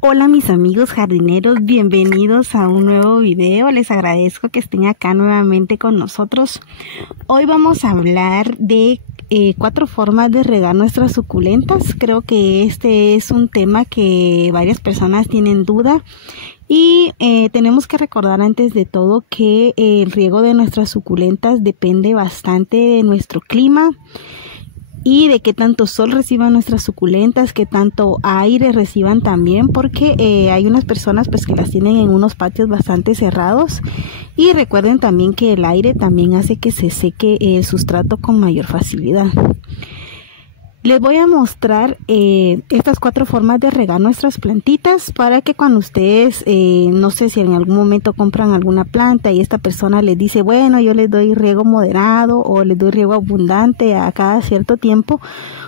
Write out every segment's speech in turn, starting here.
Hola mis amigos jardineros, bienvenidos a un nuevo video. Les agradezco que estén acá nuevamente con nosotros. Hoy vamos a hablar de 4 formas de regar nuestras suculentas. Creo que este es un tema que varias personas tienen duda y tenemos que recordar antes de todo que el riego de nuestras suculentas depende bastante de nuestro clima y de qué tanto sol reciban nuestras suculentas, qué tanto aire reciban también, porque hay unas personas pues que las tienen en unos patios bastante cerrados. Y recuerden también que el aire también hace que se seque el sustrato con mayor facilidad. Les voy a mostrar estas 4 formas de regar nuestras plantitas para que cuando ustedes, no sé si en algún momento compran alguna planta y esta persona les dice, bueno, yo les doy riego moderado o les doy riego abundante a cada cierto tiempo,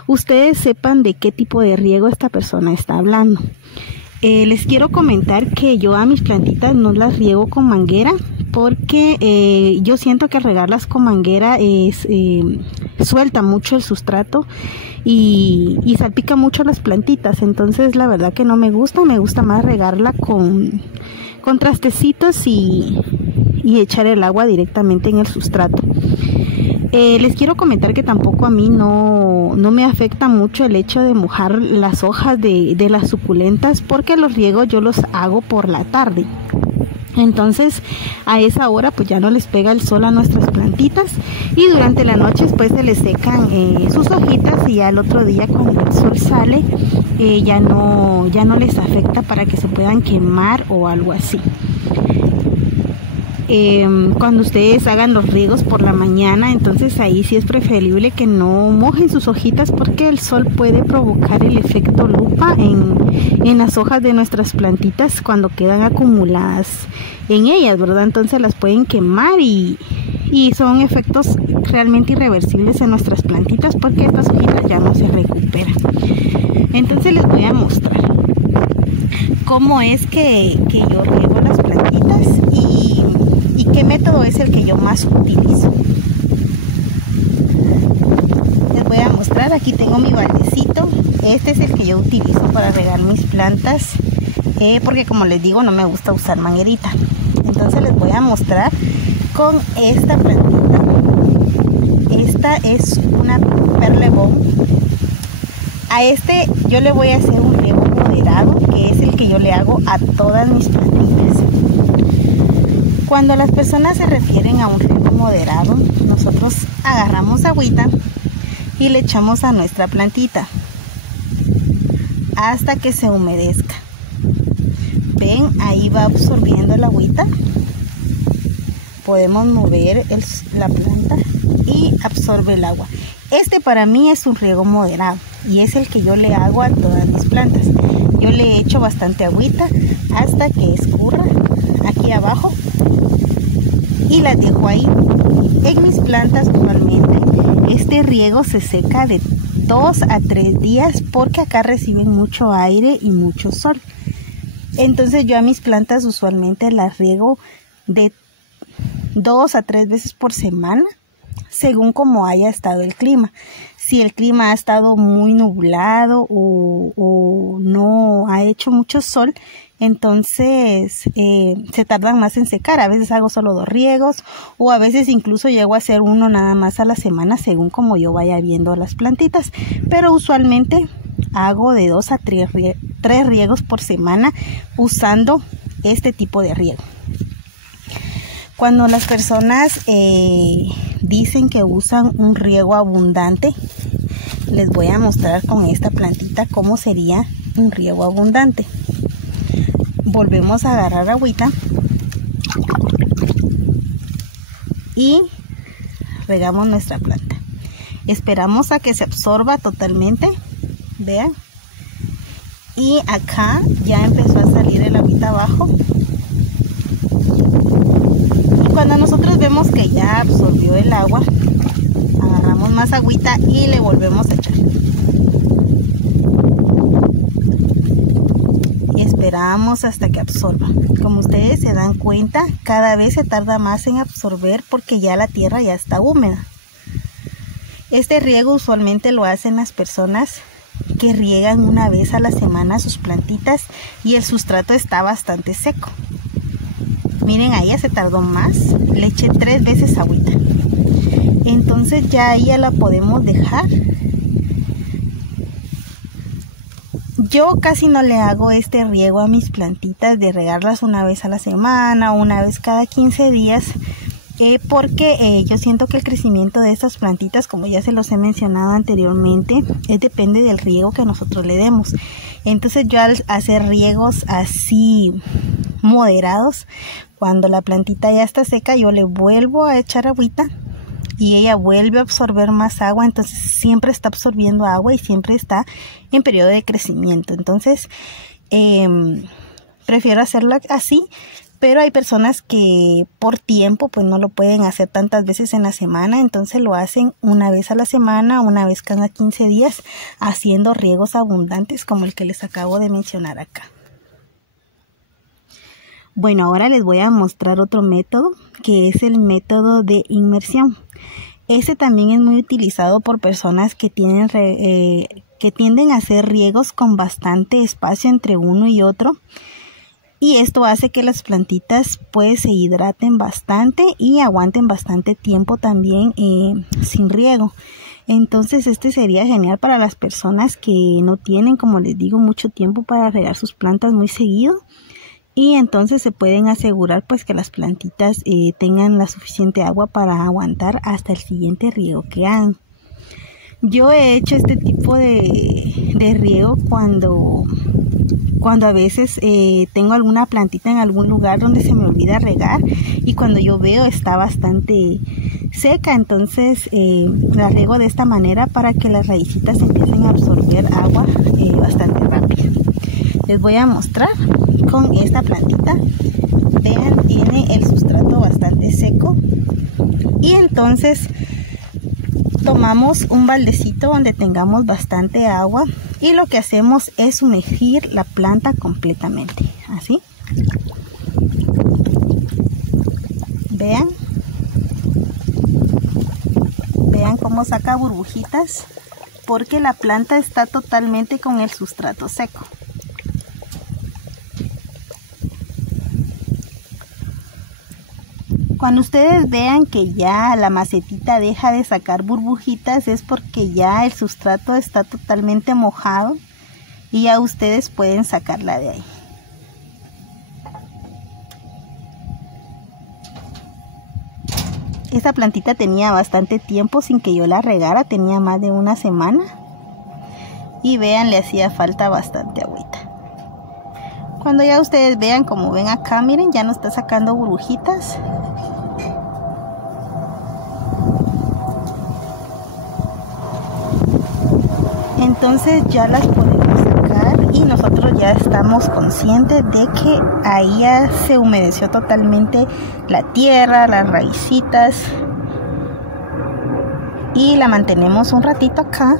ustedes sepan de qué tipo de riego esta persona está hablando. Les quiero comentar que yo a mis plantitas no las riego con manguera porque yo siento que regarlas con manguera suelta mucho el sustrato y salpica mucho las plantitas. Entonces la verdad que no me gusta más regarla con trastecitos y echar el agua directamente en el sustrato. Les quiero comentar que tampoco a mí no me afecta mucho el hecho de mojar las hojas de las suculentas, porque los riegos yo los hago por la tarde. Entonces a esa hora pues ya no les pega el sol a nuestras plantitas y durante la noche pues se les secan sus hojitas y ya el otro día cuando el sol sale ya no les afecta para que se puedan quemar o algo así. Cuando ustedes hagan los riegos por la mañana, entonces ahí sí es preferible que no mojen sus hojitas porque el sol puede provocar el efecto lupa en las hojas de nuestras plantitas cuando quedan acumuladas en ellas, ¿verdad? Entonces las pueden quemar y son efectos realmente irreversibles en nuestras plantitas porque estas hojitas ya no se recuperan. Entonces les voy a mostrar cómo es que yo riego las plantitas y qué método es el que yo más utilizo. Les voy a mostrar, aquí tengo mi baldecito. Este es el que yo utilizo para regar mis plantas porque como les digo no me gusta usar manguerita. Entonces les voy a mostrar con esta plantita. Esta es una Perlebón. A este yo le voy a hacer un riego moderado, que es el que yo le hago a todas mis plantitas. Cuando las personas se refieren a un riego moderado, nosotros agarramos agüita y le echamos a nuestra plantita hasta que se humedezca. Ven, ahí va absorbiendo el agüita. Podemos mover la planta y absorbe el agua. Este para mí es un riego moderado y es el que yo le hago a todas mis plantas. Yo le echo bastante agüita hasta que escurra aquí abajo y las dejo ahí. En mis plantas usualmente este riego se seca de 2 a 3 días porque acá reciben mucho aire y mucho sol. Entonces yo a mis plantas usualmente las riego de 2 a 3 veces por semana, según como haya estado el clima. Si el clima ha estado muy nublado o no ha hecho mucho sol, entonces se tardan más en secar. A veces hago solo 2 riegos o a veces incluso llego a hacer uno nada más a la semana según como yo vaya viendo las plantitas. Pero usualmente hago de 2 a 3 riegos por semana usando este tipo de riego. Cuando las personas dicen que usan un riego abundante, les voy a mostrar con esta plantita cómo sería un riego abundante. Volvemos a agarrar agüita y regamos nuestra planta. Esperamos a que se absorba totalmente, vean. Y acá ya empezó a salir el agüita abajo. Cuando nosotros vemos que ya absorbió el agua, agarramos más agüita y le volvemos a echar. Y esperamos hasta que absorba. Como ustedes se dan cuenta, cada vez se tarda más en absorber porque ya la tierra ya está húmeda. Este riego usualmente lo hacen las personas que riegan una vez a la semana sus plantitas y el sustrato está bastante seco. Miren, a ella se tardó más, le eché 3 veces agüita. Entonces ya ahí ya la podemos dejar. Yo casi no le hago este riego a mis plantitas de regarlas una vez a la semana o una vez cada 15 días. Porque yo siento que el crecimiento de estas plantitas, como ya se los he mencionado anteriormente, depende del riego que nosotros le demos. Entonces yo al hacer riegos así moderados, cuando la plantita ya está seca, yo le vuelvo a echar agüita y ella vuelve a absorber más agua. Entonces siempre está absorbiendo agua y siempre está en periodo de crecimiento. Entonces prefiero hacerlo así. Pero hay personas que por tiempo pues no lo pueden hacer tantas veces en la semana, entonces lo hacen una vez a la semana, una vez cada 15 días, haciendo riegos abundantes como el que les acabo de mencionar acá. Bueno, ahora les voy a mostrar otro método, que es el método de inmersión. Ese también es muy utilizado por personas que tienden a hacer riegos con bastante espacio entre uno y otro. Y esto hace que las plantitas pues se hidraten bastante y aguanten bastante tiempo también sin riego. Entonces este sería genial para las personas que no tienen, como les digo, mucho tiempo para regar sus plantas muy seguido. Y entonces se pueden asegurar pues que las plantitas tengan la suficiente agua para aguantar hasta el siguiente riego que hagan. Yo he hecho este tipo de riego cuando a veces tengo alguna plantita en algún lugar donde se me olvida regar y cuando yo veo está bastante seca, entonces la riego de esta manera para que las raícitas empiecen a absorber agua bastante rápido. Les voy a mostrar con esta plantita. Vean, tiene el sustrato bastante seco y entonces tomamos un baldecito donde tengamos bastante agua y lo que hacemos es sumergir la planta completamente, así. Vean cómo saca burbujitas porque la planta está totalmente con el sustrato seco. Cuando ustedes vean que ya la macetita deja de sacar burbujitas es porque ya el sustrato está totalmente mojado y ya ustedes pueden sacarla de ahí. Esta plantita tenía bastante tiempo sin que yo la regara, tenía más de una semana y vean, le hacía falta bastante agüita. Cuando ya ustedes vean, como ven acá, miren, ya no está sacando burbujitas. Entonces ya las podemos sacar y nosotros ya estamos conscientes de que ahí ya se humedeció totalmente la tierra, las raícitas. Y la mantenemos un ratito acá.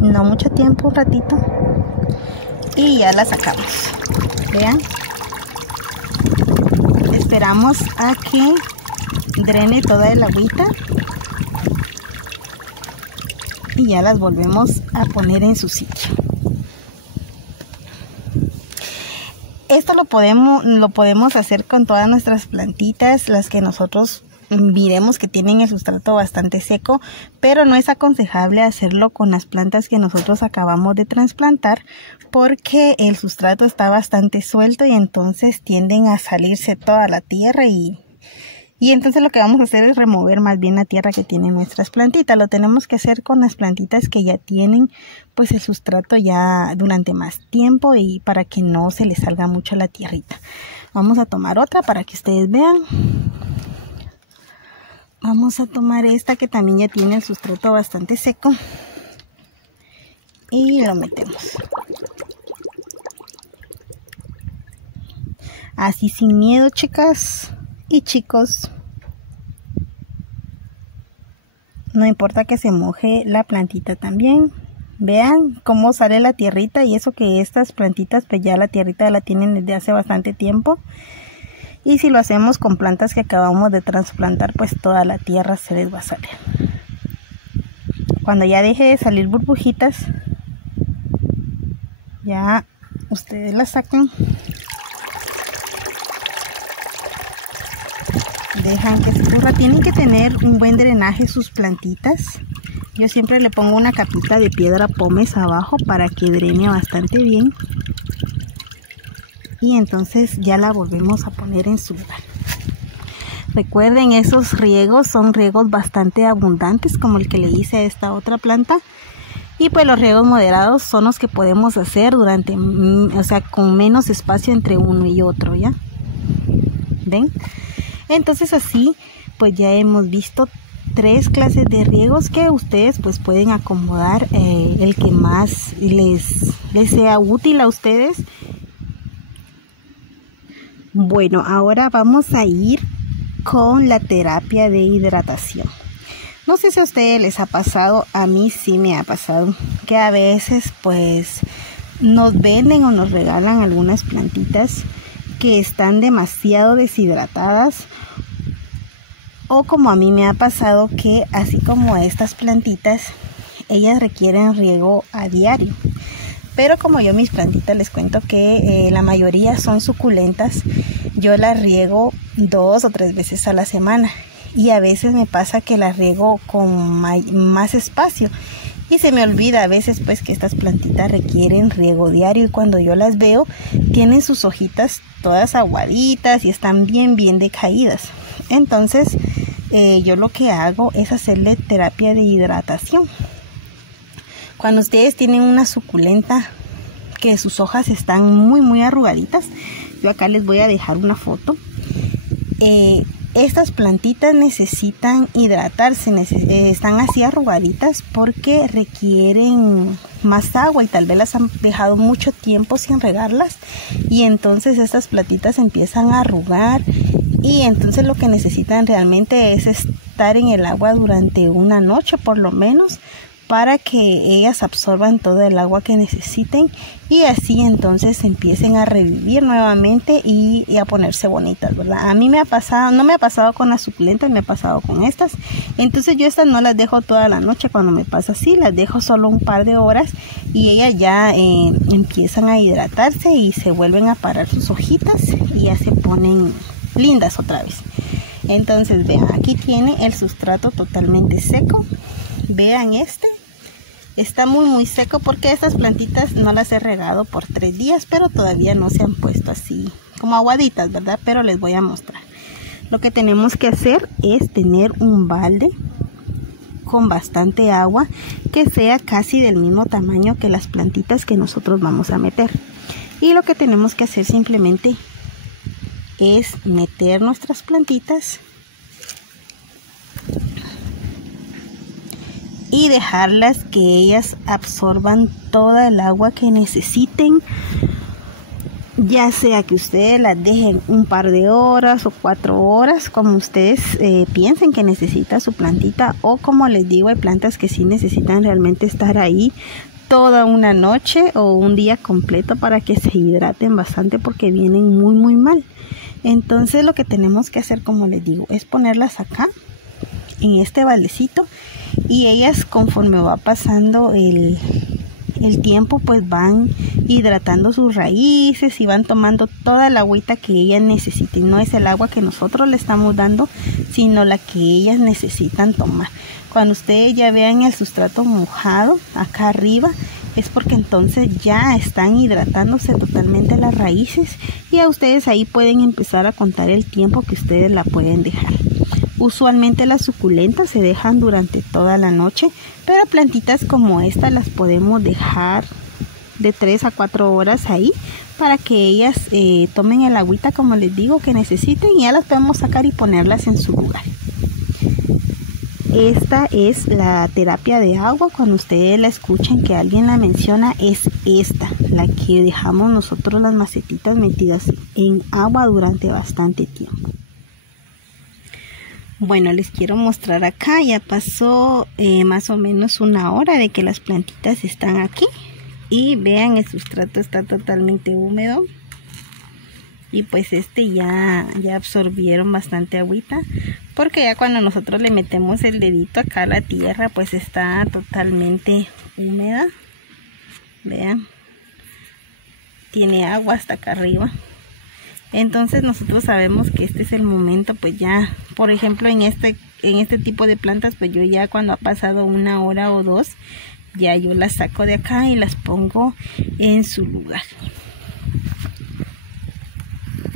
No mucho tiempo, un ratito. Y ya la sacamos. Vean. Esperamos a que drene toda el agüita. Y ya las volvemos a poner en su sitio. Esto lo podemos hacer con todas nuestras plantitas, las que nosotros miremos que tienen el sustrato bastante seco, pero no es aconsejable hacerlo con las plantas que nosotros acabamos de trasplantar porque el sustrato está bastante suelto y entonces tienden a salirse toda la tierra y entonces lo que vamos a hacer es remover más bien la tierra que tienen nuestras plantitas. Lo tenemos que hacer con las plantitas que ya tienen pues el sustrato ya durante más tiempo y para que no se les salga mucho la tierrita. Vamos a tomar otra para que ustedes vean. Vamos a tomar esta que también ya tiene el sustrato bastante seco. Y lo metemos. Así sin miedo, chicas y chicos. No importa que se moje la plantita también. Vean cómo sale la tierrita y eso que estas plantitas pues ya la tierrita la tienen desde hace bastante tiempo. Y si lo hacemos con plantas que acabamos de trasplantar pues toda la tierra se les va a salir. Cuando ya deje de salir burbujitas, ya ustedes las sacan, dejan que se escurra. Tienen que tener un buen drenaje sus plantitas. Yo siempre le pongo una capita de piedra pómez abajo para que drene bastante bien. Y entonces ya la volvemos a poner en su lugar. Recuerden, esos riegos son riegos bastante abundantes, como el que le hice a esta otra planta. Y pues los riegos moderados son los que podemos hacer durante, con menos espacio entre uno y otro, ¿ya? ¿Ven? Entonces así pues ya hemos visto 3 clases de riegos que ustedes pues pueden acomodar el que más les sea útil a ustedes. Bueno, ahora vamos a ir con la terapia de hidratación. No sé si a ustedes les ha pasado, a mí sí me ha pasado, que a veces pues nos venden o nos regalan algunas plantitas que están demasiado deshidratadas, o como a mí me ha pasado que así como estas plantitas, ellas requieren riego a diario. Pero como yo mis plantitas les cuento que la mayoría son suculentas, yo las riego 2 o 3 veces a la semana. Y a veces me pasa que las riego con más espacio. Y se me olvida a veces pues que estas plantitas requieren riego diario. Y cuando yo las veo, tienen sus hojitas todas aguaditas y están bien decaídas. Entonces yo lo que hago es hacerle terapia de hidratación. Cuando ustedes tienen una suculenta que sus hojas están muy arrugaditas, yo acá les voy a dejar una foto. Estas plantitas necesitan hidratarse, están así arrugaditas porque requieren más agua y tal vez las han dejado mucho tiempo sin regarlas, y entonces estas plantitas empiezan a arrugar, y entonces lo que necesitan realmente es estar en el agua durante una noche por lo menos, para que ellas absorban todo el agua que necesiten, y así entonces empiecen a revivir nuevamente y a ponerse bonitas, ¿verdad? A mí me ha pasado, no me ha pasado con las suculentas, me ha pasado con estas. Entonces yo estas no las dejo toda la noche. Cuando me pasa así, las dejo solo un par de horas y ellas ya empiezan a hidratarse y se vuelven a parar sus hojitas y ya se ponen lindas otra vez. Entonces vean, aquí tiene el sustrato totalmente seco. Vean, está muy seco porque estas plantitas no las he regado por 3 días, pero todavía no se han puesto así como aguaditas, ¿verdad? Pero les voy a mostrar. Lo que tenemos que hacer es tener un balde con bastante agua que sea casi del mismo tamaño que las plantitas que nosotros vamos a meter. Y lo que tenemos que hacer simplemente es meter nuestras plantitas y dejarlas que ellas absorban toda el agua que necesiten, ya sea que ustedes las dejen un par de horas o 4 horas, como ustedes piensen que necesita su plantita, o como les digo, hay plantas que sí necesitan realmente estar ahí toda una noche o un día completo para que se hidraten bastante porque vienen muy mal. Entonces lo que tenemos que hacer, como les digo, es ponerlas acá en este baldecito, y ellas conforme va pasando el tiempo pues van hidratando sus raíces y van tomando toda la agüita que ellas necesiten. No es el agua que nosotros le estamos dando, sino la que ellas necesitan tomar. Cuando ustedes ya vean el sustrato mojado acá arriba, es porque entonces ya están hidratándose totalmente las raíces, y a ustedes ahí pueden empezar a contar el tiempo que ustedes la pueden dejar. Usualmente las suculentas se dejan durante toda la noche, pero plantitas como esta las podemos dejar de 3 a 4 horas ahí para que ellas tomen el agüita, como les digo, que necesiten, y ya las podemos sacar y ponerlas en su lugar. Esta es la terapia de agua. Cuando ustedes la escuchen que alguien la menciona, es esta, la que dejamos nosotros las macetitas metidas en agua durante bastante tiempo. Bueno, les quiero mostrar acá, ya pasó más o menos 1 hora de que las plantitas están aquí, y vean, el sustrato está totalmente húmedo, y pues ya absorbieron bastante agüita, porque ya cuando nosotros le metemos el dedito acá a la tierra, pues está totalmente húmeda. Vean, tiene agua hasta acá arriba. Entonces nosotros sabemos que este es el momento, pues ya, por ejemplo, en este tipo de plantas, pues yo ya cuando ha pasado 1 hora o 2, ya yo las saco de acá y las pongo en su lugar.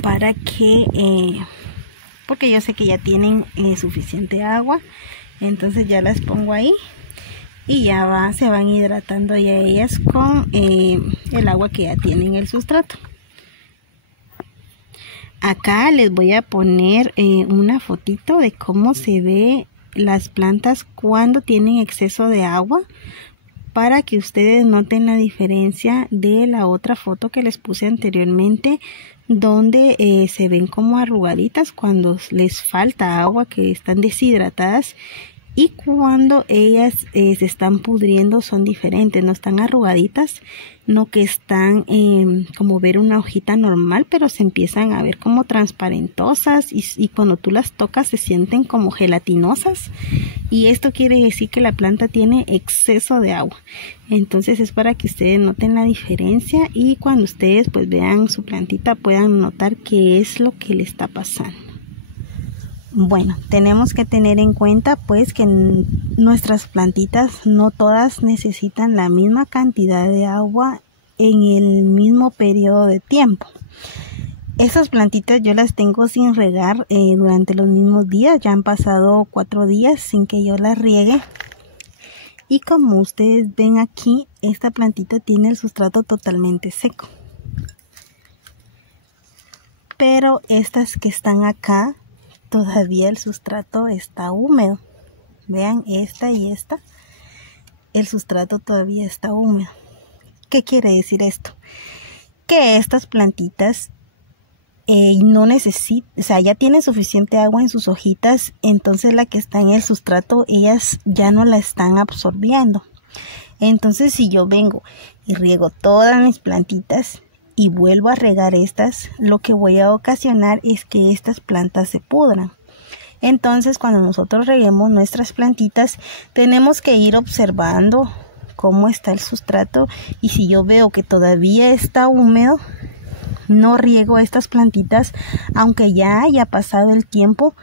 Para que, porque yo sé que ya tienen suficiente agua, entonces ya las pongo ahí y ya se van hidratando ya ellas con el agua que ya tienen el sustrato. Acá les voy a poner una fotito de cómo se ve las plantas cuando tienen exceso de agua, para que ustedes noten la diferencia de la otra foto que les puse anteriormente, donde se ven como arrugaditas cuando les falta agua, que están deshidratadas, y cuando ellas se están pudriendo son diferentes, no están arrugaditas, no que están como ver una hojita normal, pero se empiezan a ver como transparentosas y cuando tú las tocas se sienten como gelatinosas, y esto quiere decir que la planta tiene exceso de agua. Entonces es para que ustedes noten la diferencia y cuando ustedes pues vean su plantita puedan notar qué es lo que le está pasando. Bueno, tenemos que tener en cuenta pues que nuestras plantitas no todas necesitan la misma cantidad de agua en el mismo periodo de tiempo. Estas plantitas yo las tengo sin regar durante los mismos días. Ya han pasado 4 días sin que yo las riegue. Y como ustedes ven aquí, esta plantita tiene el sustrato totalmente seco. Pero estas que están acá, todavía el sustrato está húmedo. Vean, esta y esta, el sustrato todavía está húmedo. ¿Qué quiere decir esto? Que estas plantitas no necesitan, o sea, ya tienen suficiente agua en sus hojitas, entonces la que está en el sustrato, ellas ya no la están absorbiendo. Entonces si yo vengo y riego todas mis plantitas y vuelvo a regar estas, lo que voy a ocasionar es que estas plantas se pudran. Entonces cuando nosotros reguemos nuestras plantitas, tenemos que ir observando cómo está el sustrato, y si yo veo que todavía está húmedo, no riego estas plantitas, aunque ya haya pasado el tiempo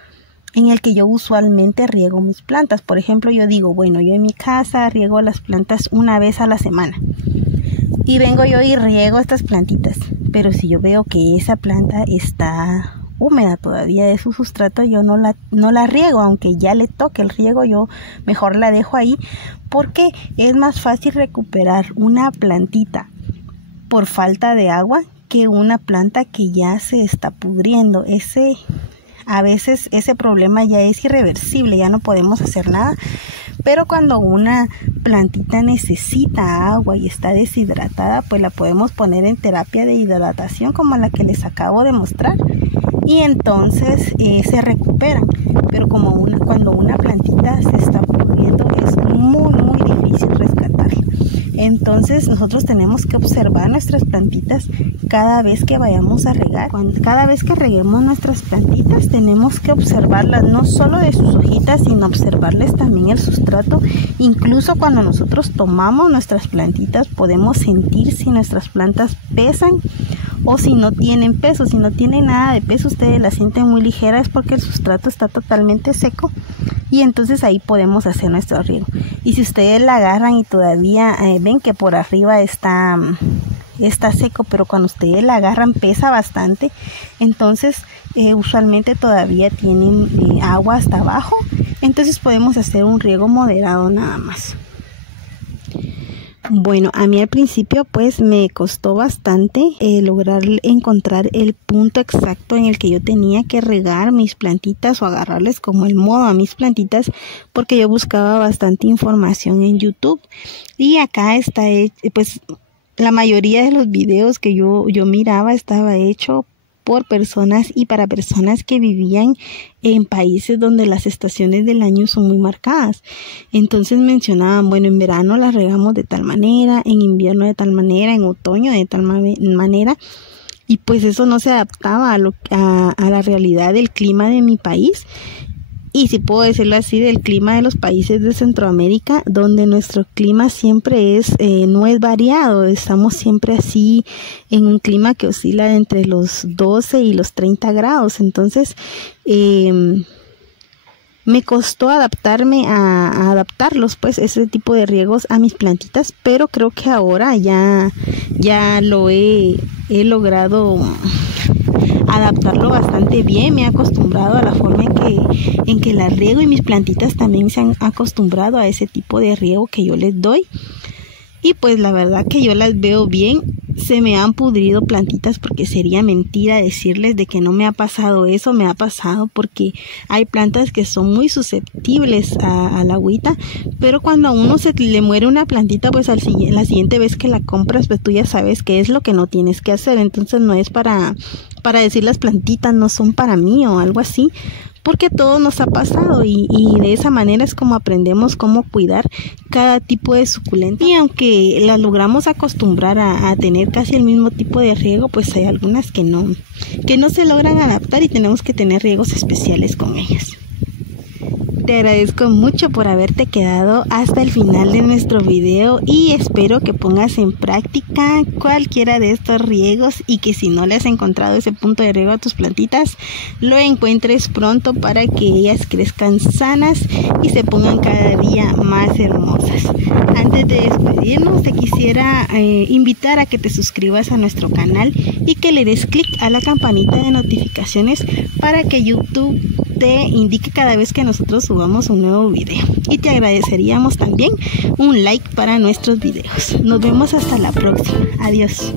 en el que yo usualmente riego mis plantas. Por ejemplo, yo digo, bueno, yo en mi casa riego las plantas 1 vez a la semana. Y vengo yo y riego estas plantitas. Pero si yo veo que esa planta está húmeda todavía de su sustrato, yo no la riego, aunque ya le toque el riego, yo mejor la dejo ahí, porque es más fácil recuperar una plantita por falta de agua que una planta que ya se está pudriendo. A veces ese problema ya es irreversible, ya no podemos hacer nada. Pero cuando una plantita necesita agua y está deshidratada, pues la podemos poner en terapia de hidratación como la que les acabo de mostrar, y entonces se recuperan. Pero cuando una plantita se está pudriendo es muy difícil rescatarla. Entonces nosotros tenemos que observar nuestras plantitas cada vez que vayamos a regar. Cada vez que reguemos nuestras plantitas tenemos que observarlas, no solo de sus hojitas, sino observarles también el sustrato. Incluso cuando nosotros tomamos nuestras plantitas podemos sentir si nuestras plantas pesan o si no tienen peso. Si no tienen nada de peso, ustedes las sienten muy ligeras porque el sustrato está totalmente seco, y entonces ahí podemos hacer nuestro riego. Y si ustedes la agarran y todavía ven que por arriba está seco, pero cuando ustedes la agarran pesa bastante, entonces usualmente todavía tienen agua hasta abajo, entonces podemos hacer un riego moderado nada más. Bueno, a mí al principio pues me costó bastante lograr encontrar el punto exacto en el que yo tenía que regar mis plantitas o agarrarles como el modo a mis plantitas, porque yo buscaba bastante información en YouTube, y acá está pues la mayoría de los videos que yo miraba estaba hecho por personas y para personas que vivían en países donde las estaciones del año son muy marcadas. Entonces mencionaban, bueno, en verano las regamos de tal manera, en invierno de tal manera, en otoño de tal manera, y pues eso no se adaptaba a la realidad del clima de mi país. y si puedo decirlo así, del clima de los países de Centroamérica, donde nuestro clima siempre no es variado. Estamos siempre así en un clima que oscila entre los 12 y los 30 grados. Entonces, me costó adaptarme a adaptarlos, pues, ese tipo de riegos a mis plantitas, pero creo que ahora ya lo he logrado adaptarlo bastante bien. Me he acostumbrado a la forma en que la riego, y mis plantitas también se han acostumbrado a ese tipo de riego que yo les doy. Y pues la verdad que yo las veo bien. Se me han pudrido plantitas porque sería mentira decirles de que no me ha pasado eso. Me ha pasado porque hay plantas que son muy susceptibles a la agüita, pero cuando a uno se le muere una plantita, pues la siguiente vez que la compras, pues tú ya sabes qué es lo que no tienes que hacer. Entonces no es para decir las plantitas no son para mí o algo así, porque todo nos ha pasado y de esa manera es como aprendemos cómo cuidar cada tipo de suculenta. Y aunque las logramos acostumbrar a tener casi el mismo tipo de riego, pues hay algunas que no se logran adaptar y tenemos que tener riegos especiales con ellas. Te agradezco mucho por haberte quedado hasta el final de nuestro video y espero que pongas en práctica cualquiera de estos riegos y que si no le has encontrado ese punto de riego a tus plantitas, lo encuentres pronto para que ellas crezcan sanas y se pongan cada día más hermosas. Antes de despedirnos, te quisiera invitar a que te suscribas a nuestro canal y que le des clic a la campanita de notificaciones para que YouTube te indique cada vez que nosotros subamos un nuevo video, y te agradeceríamos también un like para nuestros videos. Nos vemos hasta la próxima. Adiós.